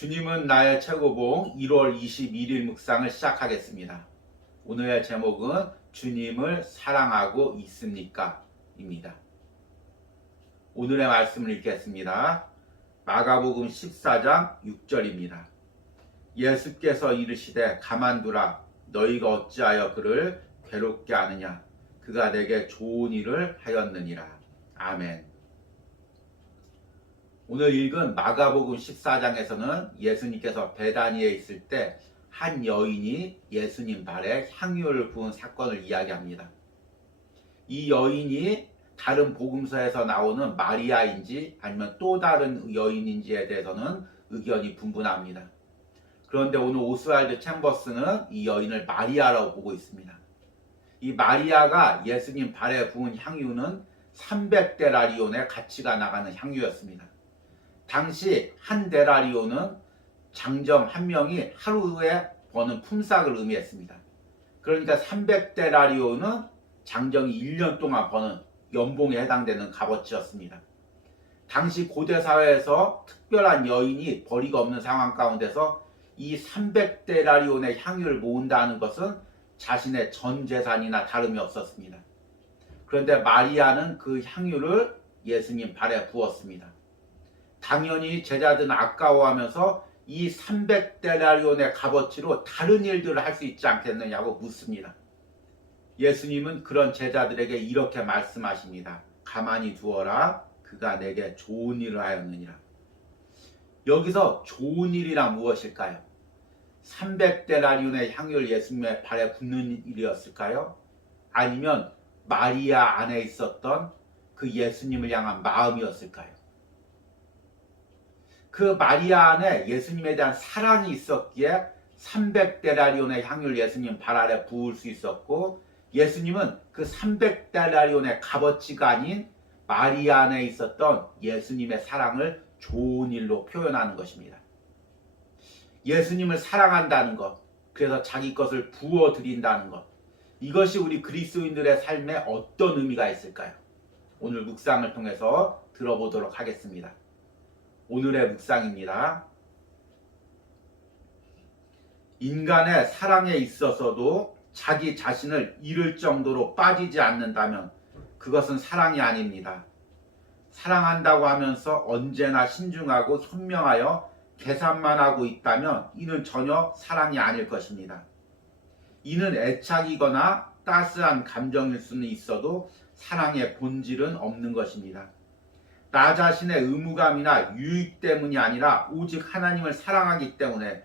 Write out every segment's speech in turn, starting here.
주님은 나의 최고봉 1월 21일 묵상을 시작하겠습니다. 오늘의 제목은 주님을 사랑하고 있습니까? 입니다. 오늘의 말씀을 읽겠습니다. 마가복음 14장 6절입니다. 예수께서 이르시되 가만두라 너희가 어찌하여 그를 괴롭게 하느냐 그가 내게 좋은 일을 하였느니라. 아멘. 오늘 읽은 마가복음 14장에서는 예수님께서 베다니에 있을 때 한 여인이 예수님 발에 향유를 부은 사건을 이야기합니다. 이 여인이 다른 복음서에서 나오는 마리아인지 아니면 또 다른 여인인지에 대해서는 의견이 분분합니다. 그런데 오늘 오스왈드 챔버스는 이 여인을 마리아라고 보고 있습니다. 이 마리아가 예수님 발에 부은 향유는 300데나리온의 가치가 나가는 향유였습니다. 당시 한 데나리온은 장정 한 명이 하루에 버는 품삯을 의미했습니다. 그러니까 300데나리온은 장정이 1년 동안 버는 연봉에 해당되는 값어치였습니다. 당시 고대 사회에서 특별한 여인이 벌이가 없는 상황 가운데서 이 300데나리온의 향유를 모은다는 것은 자신의 전 재산이나 다름이 없었습니다. 그런데 마리아는 그 향유를 예수님 발에 부었습니다. 당연히 제자들은 아까워하면서 이 300데나리온의 값어치로 다른 일들을 할 수 있지 않겠느냐고 묻습니다. 예수님은 그런 제자들에게 이렇게 말씀하십니다. 가만히 두어라. 그가 내게 좋은 일을 하였느니라. 여기서 좋은 일이란 무엇일까요? 300데나리온의 향유를 예수님의 발에 붓는 일이었을까요? 아니면 마리아 안에 있었던 그 예수님을 향한 마음이었을까요? 그 마리아 안에 예수님에 대한 사랑이 있었기에 300데나리온의 향유를 예수님 발 아래 부을 수 있었고, 예수님은 그 300데나리온의 값어치가 아닌 마리아 안에 있었던 예수님의 사랑을 좋은 일로 표현하는 것입니다. 예수님을 사랑한다는 것, 그래서 자기 것을 부어드린다는 것, 이것이 우리 그리스도인들의 삶에 어떤 의미가 있을까요? 오늘 묵상을 통해서 들어보도록 하겠습니다. 오늘의 묵상입니다. 인간의 사랑에 있어서도 자기 자신을 잃을 정도로 빠지지 않는다면 그것은 사랑이 아닙니다. 사랑한다고 하면서 언제나 신중하고 현명하여 계산만 하고 있다면 이는 전혀 사랑이 아닐 것입니다. 이는 애착이거나 따스한 감정일 수는 있어도 사랑의 본질은 없는 것입니다. 나 자신의 의무감이나 유익 때문이 아니라 오직 하나님을 사랑하기 때문에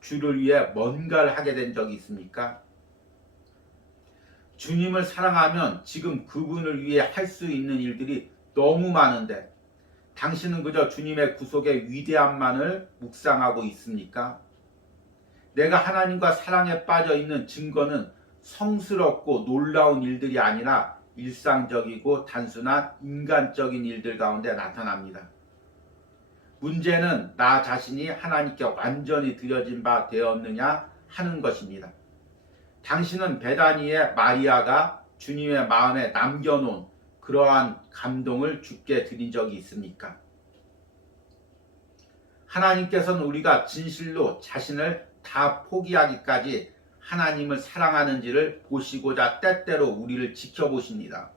주를 위해 뭔가를 하게 된 적이 있습니까? 주님을 사랑하면 지금 그분을 위해 할 수 있는 일들이 너무 많은데 당신은 그저 주님의 구속의 위대함만을 묵상하고 있습니까? 내가 하나님과 사랑에 빠져 있는 증거는 성스럽고 놀라운 일들이 아니라 일상적이고 단순한 인간적인 일들 가운데 나타납니다. 문제는 나 자신이 하나님께 완전히 드려진 바 되었느냐 하는 것입니다. 당신은 베다니의 마리아가 주님의 마음에 남겨놓은 그러한 감동을 주께 드린 적이 있습니까? 하나님께서는 우리가 진실로 자신을 다 포기하기까지 하나님을 사랑하는지를 보시고자 때때로 우리를 지켜보십니다.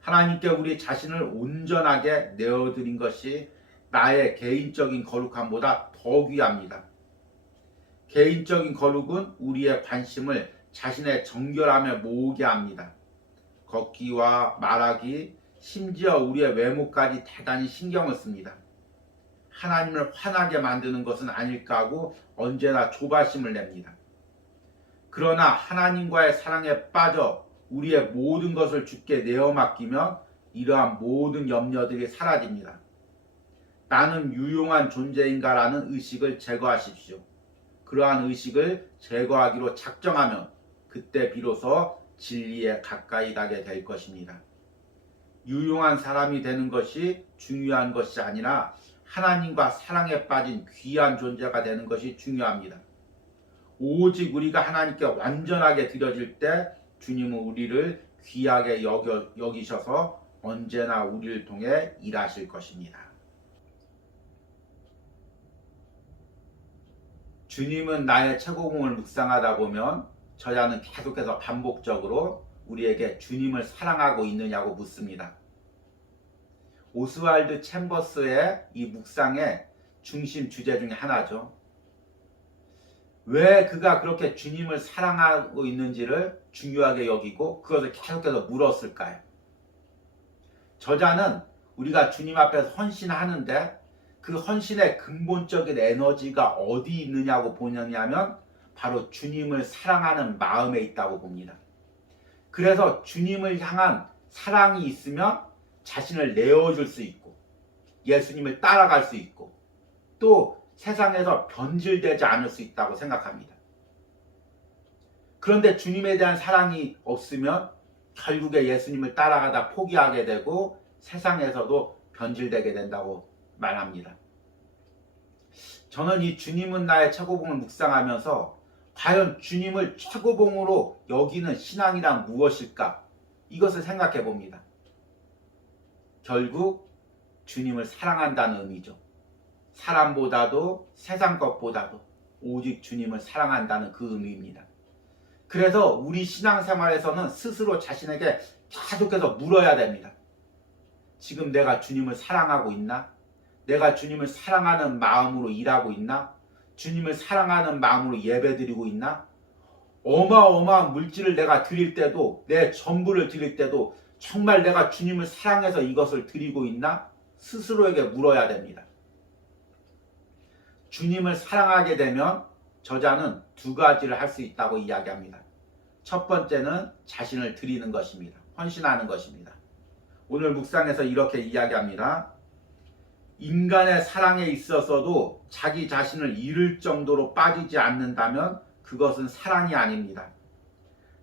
하나님께 우리 자신을 온전하게 내어드린 것이 나의 개인적인 거룩함보다 더 귀합니다. 개인적인 거룩은 우리의 관심을 자신의 정결함에 모으게 합니다. 걷기와 말하기, 심지어 우리의 외모까지 대단히 신경을 씁니다. 하나님을 화나게 만드는 것은 아닐까 하고 언제나 조바심을 냅니다. 그러나 하나님과의 사랑에 빠져 우리의 모든 것을 주께 내어 맡기면 이러한 모든 염려들이 사라집니다. 나는 유용한 존재인가라는 의식을 제거하십시오. 그러한 의식을 제거하기로 작정하면 그때 비로소 진리에 가까이 가게 될 것입니다. 유용한 사람이 되는 것이 중요한 것이 아니라 하나님과 사랑에 빠진 귀한 존재가 되는 것이 중요합니다. 오직 우리가 하나님께 완전하게 드려질 때 주님은 우리를 귀하게 여기셔서 언제나 우리를 통해 일하실 것입니다. 주님은 나의 최고봉을 묵상하다 보면 저자는 계속해서 반복적으로 우리에게 주님을 사랑하고 있느냐고 묻습니다. 오스왈드 챔버스의 이 묵상의 중심 주제 중에 하나죠. 왜 그가 그렇게 주님을 사랑하고 있는지를 중요하게 여기고 그것을 계속해서 물었을까요? 저자는 우리가 주님 앞에서 헌신하는데 그 헌신의 근본적인 에너지가 어디 있느냐고 보냐면 바로 주님을 사랑하는 마음에 있다고 봅니다. 그래서 주님을 향한 사랑이 있으면 자신을 내어줄 수 있고 예수님을 따라갈 수 있고 또 세상에서 변질되지 않을 수 있다고 생각합니다. 그런데 주님에 대한 사랑이 없으면 결국에 예수님을 따라가다 포기하게 되고 세상에서도 변질되게 된다고 말합니다. 저는 이 주님은 나의 최고봉을 묵상하면서 과연 주님을 최고봉으로 여기는 신앙이란 무엇일까? 이것을 생각해 봅니다. 결국 주님을 사랑한다는 의미죠. 사람보다도 세상 것보다도 오직 주님을 사랑한다는 그 의미입니다. 그래서 우리 신앙생활에서는 스스로 자신에게 계속해서 물어야 됩니다. 지금 내가 주님을 사랑하고 있나? 내가 주님을 사랑하는 마음으로 일하고 있나? 주님을 사랑하는 마음으로 예배드리고 있나? 어마어마한 물질을 내가 드릴 때도 내 전부를 드릴 때도 정말 내가 주님을 사랑해서 이것을 드리고 있나? 스스로에게 물어야 됩니다. 주님을 사랑하게 되면 저자는 두 가지를 할 수 있다고 이야기합니다. 첫 번째는 자신을 드리는 것입니다. 헌신하는 것입니다. 오늘 묵상에서 이렇게 이야기합니다. 인간의 사랑에 있어서도 자기 자신을 잃을 정도로 빠지지 않는다면 그것은 사랑이 아닙니다.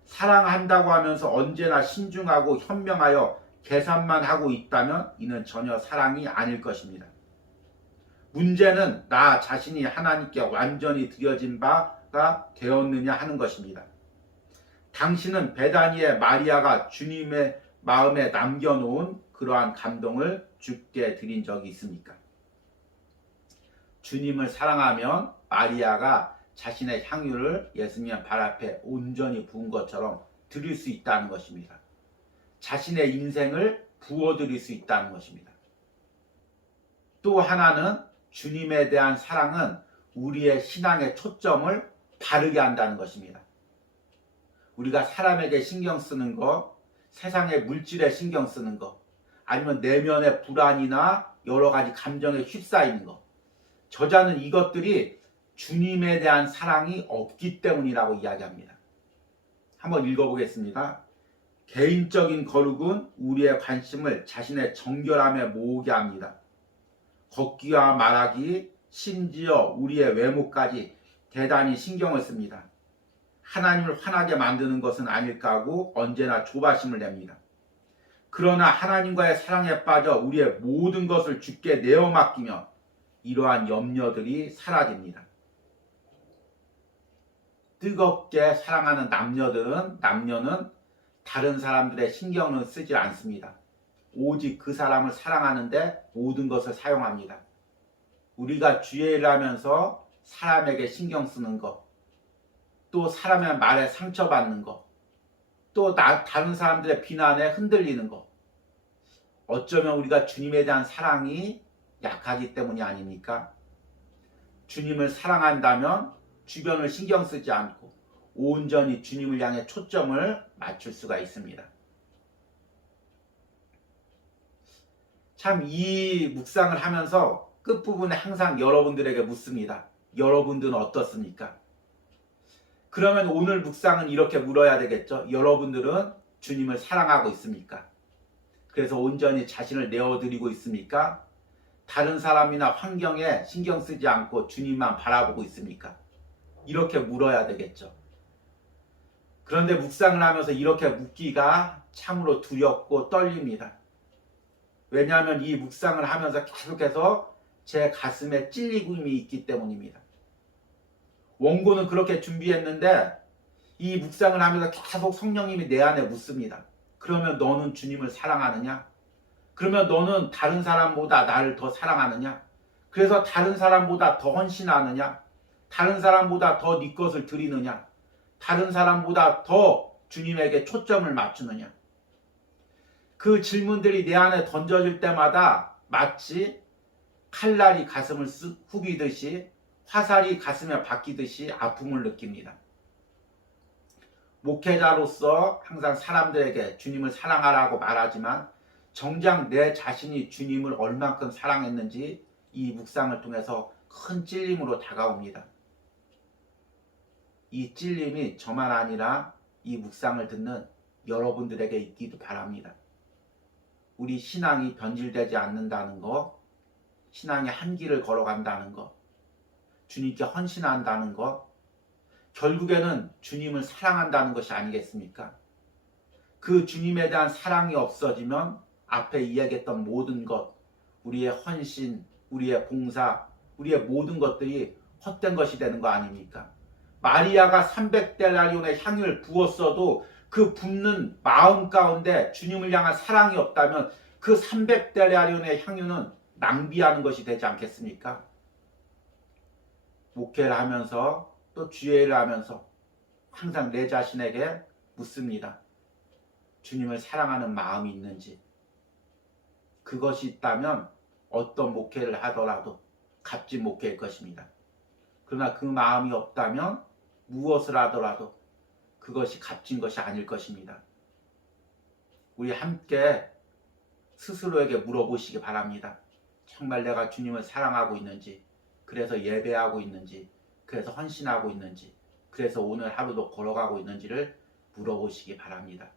사랑한다고 하면서 언제나 신중하고 현명하여 계산만 하고 있다면 이는 전혀 사랑이 아닐 것입니다. 문제는 나 자신이 하나님께 완전히 드려진 바가 되었느냐 하는 것입니다. 당신은 베다니의 마리아가 주님의 마음에 남겨놓은 그러한 감동을 주께 드린 적이 있습니까? 주님을 사랑하면 마리아가 자신의 향유를 예수님 발 앞에 온전히 부은 것처럼 드릴 수 있다는 것입니다. 자신의 인생을 부어드릴 수 있다는 것입니다. 또 하나는 주님에 대한 사랑은 우리의 신앙의 초점을 바르게 한다는 것입니다. 우리가 사람에게 신경 쓰는 것, 세상의 물질에 신경 쓰는 것, 아니면 내면의 불안이나 여러 가지 감정에 휩싸이는 것. 저자는 이것들이 주님에 대한 사랑이 없기 때문이라고 이야기합니다. 한번 읽어보겠습니다. 개인적인 거룩은 우리의 관심을 자신의 정결함에 모으게 합니다. 걷기와 말하기, 심지어 우리의 외모까지 대단히 신경을 씁니다. 하나님을 화나게 만드는 것은 아닐까 하고 언제나 조바심을 냅니다. 그러나 하나님과의 사랑에 빠져 우리의 모든 것을 주께 내어 맡기면 이러한 염려들이 사라집니다. 뜨겁게 사랑하는 남녀는 다른 사람들의 신경을 쓰지 않습니다. 오직 그 사람을 사랑하는데 모든 것을 사용합니다. 우리가 주의를 하면서 사람에게 신경 쓰는 것, 또 사람의 말에 상처받는 것, 또 다른 사람들의 비난에 흔들리는 것. 어쩌면 우리가 주님에 대한 사랑이 약하기 때문이 아닙니까? 주님을 사랑한다면 주변을 신경 쓰지 않고 온전히 주님을 향해 초점을 맞출 수가 있습니다. 참 이 묵상을 하면서 끝부분에 항상 여러분들에게 묻습니다. 여러분들은 어떻습니까? 그러면 오늘 묵상은 이렇게 물어야 되겠죠. 여러분들은 주님을 사랑하고 있습니까? 그래서 온전히 자신을 내어드리고 있습니까? 다른 사람이나 환경에 신경 쓰지 않고 주님만 바라보고 있습니까? 이렇게 물어야 되겠죠. 그런데 묵상을 하면서 이렇게 묻기가 참으로 두렵고 떨립니다. 왜냐하면 이 묵상을 하면서 계속해서 제 가슴에 찔림이 있기 때문입니다. 원고는 그렇게 준비했는데 이 묵상을 하면서 계속 성령님이 내 안에 묻습니다. 그러면 너는 주님을 사랑하느냐? 그러면 너는 다른 사람보다 나를 더 사랑하느냐? 그래서 다른 사람보다 더 헌신하느냐? 다른 사람보다 더 네 것을 드리느냐? 다른 사람보다 더 주님에게 초점을 맞추느냐? 그 질문들이 내 안에 던져질 때마다 마치 칼날이 가슴을 후비듯이, 화살이 가슴에 박히듯이 아픔을 느낍니다. 목회자로서 항상 사람들에게 주님을 사랑하라고 말하지만 정작 내 자신이 주님을 얼만큼 사랑했는지 이 묵상을 통해서 큰 찔림으로 다가옵니다. 이 찔림이 저만 아니라 이 묵상을 듣는 여러분들에게 있기도 바랍니다. 우리 신앙이 변질되지 않는다는 것, 신앙의 한 길을 걸어간다는 것, 주님께 헌신한다는 것, 결국에는 주님을 사랑한다는 것이 아니겠습니까? 그 주님에 대한 사랑이 없어지면 앞에 이야기했던 모든 것, 우리의 헌신, 우리의 봉사, 우리의 모든 것들이 헛된 것이 되는 거 아닙니까? 마리아가 300데나리온의 향유를 부었어도 그 붓는 마음 가운데 주님을 향한 사랑이 없다면 그 300데나리온의 향유는 낭비하는 것이 되지 않겠습니까? 목회를 하면서 또 주예를 하면서 항상 내 자신에게 묻습니다. 주님을 사랑하는 마음이 있는지. 그것이 있다면 어떤 목회를 하더라도 값진 목회일 것입니다. 그러나 그 마음이 없다면 무엇을 하더라도 그것이 값진 것이 아닐 것입니다. 우리 함께 스스로에게 물어보시기 바랍니다. 정말 내가 주님을 사랑하고 있는지, 그래서 예배하고 있는지, 그래서 헌신하고 있는지, 그래서 오늘 하루도 걸어가고 있는지를 물어보시기 바랍니다.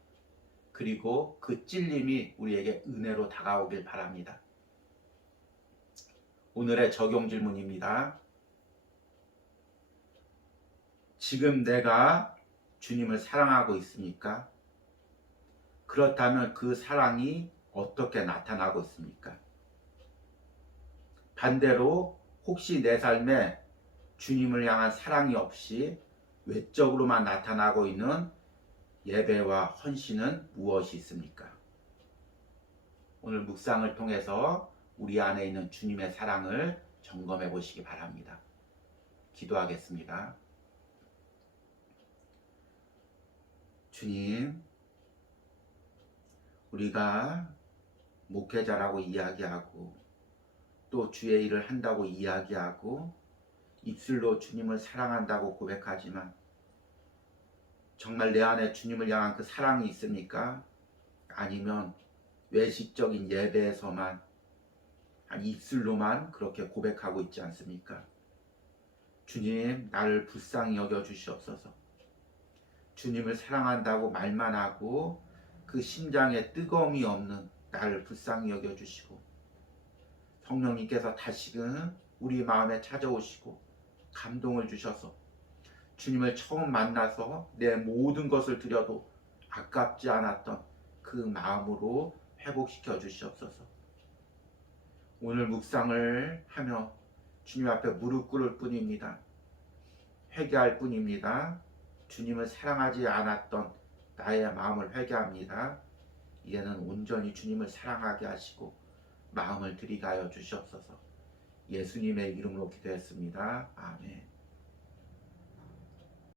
그리고 그 찔림이 우리에게 은혜로 다가오길 바랍니다. 오늘의 적용 질문입니다. 지금 내가 주님을 사랑하고 있습니까? 그렇다면 그 사랑이 어떻게 나타나고 있습니까? 반대로 혹시 내 삶에 주님을 향한 사랑이 없이 외적으로만 나타나고 있는 예배와 헌신은 무엇이 있습니까? 오늘 묵상을 통해서 우리 안에 있는 주님의 사랑을 점검해 보시기 바랍니다. 기도하겠습니다. 주님, 우리가 목회자라고 이야기하고 또 주의 일을 한다고 이야기하고 입술로 주님을 사랑한다고 고백하지만 정말 내 안에 주님을 향한 그 사랑이 있습니까? 아니면 외식적인 예배에서만 입술로만 그렇게 고백하고 있지 않습니까? 주님, 나를 불쌍히 여겨 주시옵소서. 주님을 사랑한다고 말만 하고 그 심장에 뜨거움이 없는 나를 불쌍히 여겨 주시고 성령님께서 다시금 우리 마음에 찾아오시고 감동을 주셔서 주님을 처음 만나서 내 모든 것을 드려도 아깝지 않았던 그 마음으로 회복시켜 주시옵소서. 오늘 묵상을 하며 주님 앞에 무릎 꿇을 뿐입니다. 회개할 뿐입니다. 주님을 사랑하지 않았던 나의 마음을 회개합니다. 이제는 온전히 주님을 사랑하게 하시고 마음을 드리게 하여 주시옵소서. 예수님의 이름으로 기도했습니다. 아멘.